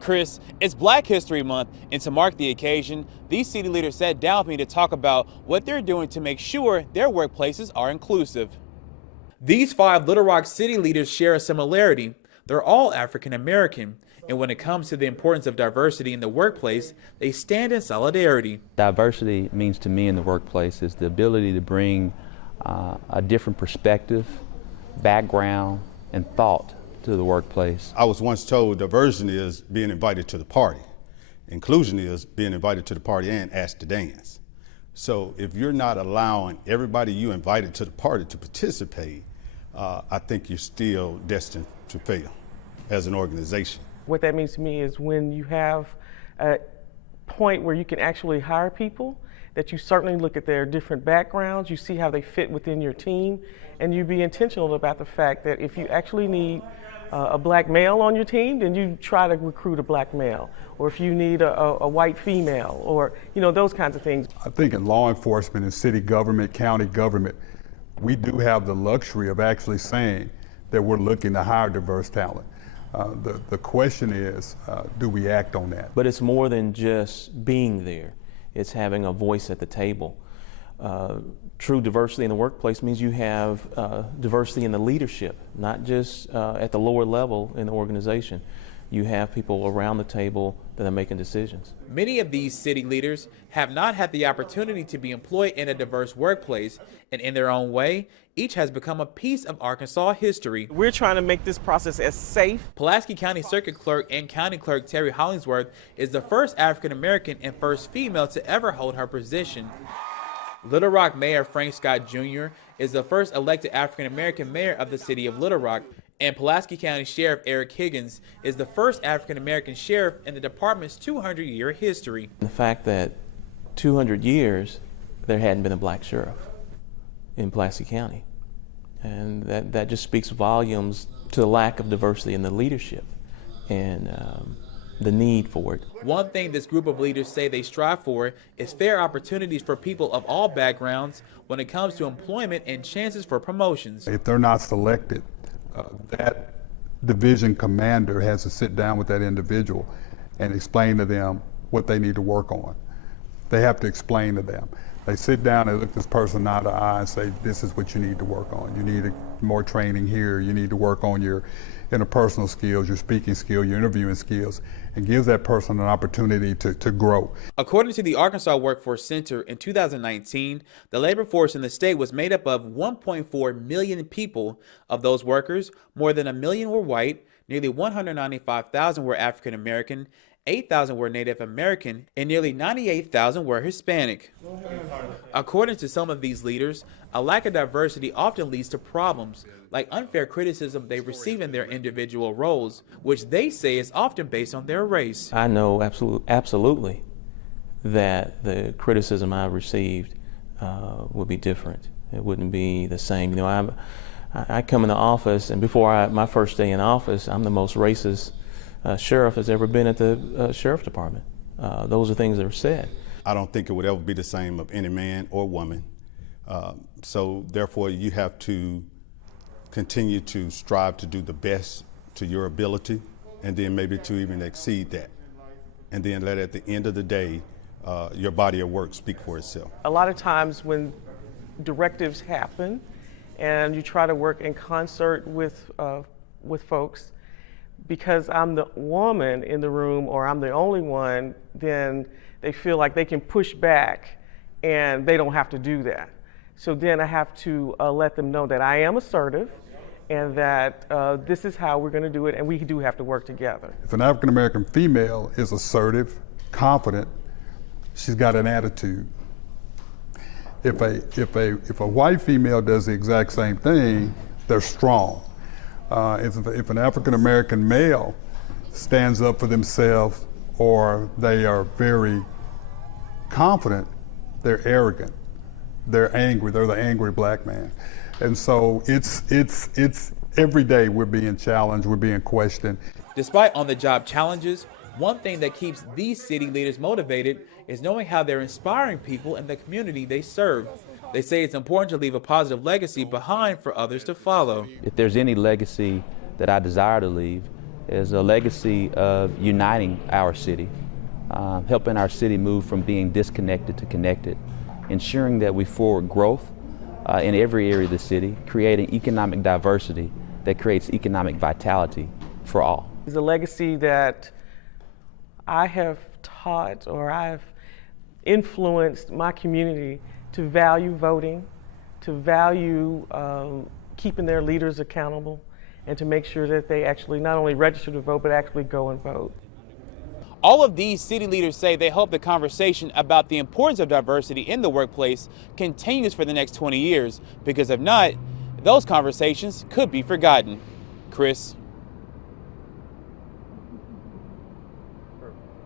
Chris, it's Black History Month, and to mark the occasion, these city leaders sat down with me to talk about what they're doing to make sure their workplaces are inclusive. These 5 Little Rock city leaders share a similarity. They're all African American, and when it comes to the importance of diversity in the workplace, they stand in solidarity. Diversity means to me in the workplace is the ability to bring a different perspective, background, and thought to the workplace. I was once told diversity is being invited to the party. Inclusion is being invited to the party and asked to dance. So if you're not allowing everybody you invited to the party to participate, I think you're still destined to fail as an organization. What that means to me is when you have a point where you can actually hire people, that you certainly look at their different backgrounds, you see how they fit within your team, and you be intentional about the fact that if you actually need a black male on your team, then you try to recruit a black male. Or if you need a white female, or those kinds of things. I think in law enforcement and city government, county government, we do have the luxury of actually saying that we're looking to hire diverse talent. The question is, do we act on that? But it's more than just being there. It's having a voice at the table. True diversity in the workplace means you have diversity in the leadership, not just at the lower level in the organization. You have people around the table that are making decisions. Many of these city leaders have not had the opportunity to be employed in a diverse workplace, and in their own way, each has become a piece of Arkansas history. We're trying to make this process as safe. Pulaski County Circuit Clerk and County Clerk Terry Hollingsworth is the first African American and first female to ever hold her position. Little Rock Mayor Frank Scott Jr. is the first elected African American mayor of the city of Little Rock, and Pulaski County Sheriff Eric Higgins is the first African American sheriff in the department's 200-year history. The fact that 200 years there hadn't been a black sheriff in Pulaski County, and that just speaks volumes to the lack of diversity in the leadership and the need for it. One thing this group of leaders say they strive for is fair opportunities for people of all backgrounds when it comes to employment and chances for promotions. If they're not selected, that division commander has to sit down with that individual and explain to them what they need to work on. They have to explain to them. They sit down and look this person eye to eye and say, this is what you need to work on. You need more training here. You need to work on your interpersonal skills, your speaking skill, your interviewing skills, and gives that person an opportunity to grow. According to the Arkansas Workforce Center, in 2019, the labor force in the state was made up of 1.4 million people. Of those workers, more than 1 million were white, nearly 195,000 were African American, 8,000 were Native American, and nearly 98,000 were Hispanic. According to some of these leaders, a lack of diversity often leads to problems, like unfair criticism they receive in their individual roles, which they say is often based on their race. I know absolutely that the criticism I received would be different. It wouldn't be the same. I come in the office, and before my first day in office, I'm the most racist sheriff has ever been at the sheriff department. Those are things that are said. I don't think it would ever be the same of any man or woman. So therefore you have to continue to strive to do the best to your ability, and then maybe to even exceed that. And then let at the end of the day, your body of work speak for itself. A lot of times when directives happen and you try to work in concert with folks, because I'm the woman in the room or I'm the only one, then they feel like they can push back and they don't have to do that. So then I have to let them know that I am assertive and that this is how we're going to do it, and we do have to work together. If an African American female is assertive, confident, she's got an attitude. If a white female does the exact same thing, they're strong. If an African American male stands up for themselves or they are very confident, they're arrogant, they're angry, they're the angry black man. And so it's every day we're being challenged, we're being questioned. Despite on-the-job challenges, one thing that keeps these city leaders motivated is knowing how they're inspiring people in the community they serve. They say it's important to leave a positive legacy behind for others to follow. If there's any legacy that I desire to leave, is a legacy of uniting our city, helping our city move from being disconnected to connected, ensuring that we forward growth in every area of the city, creating economic diversity that creates economic vitality for all. It's a legacy that I have taught, or I've influenced my community to value voting, to value keeping their leaders accountable, and to make sure that they actually not only register to vote, but actually go and vote. All of these city leaders say they hope the conversation about the importance of diversity in the workplace continues for the next 20 years, because if not, those conversations could be forgotten. Chris.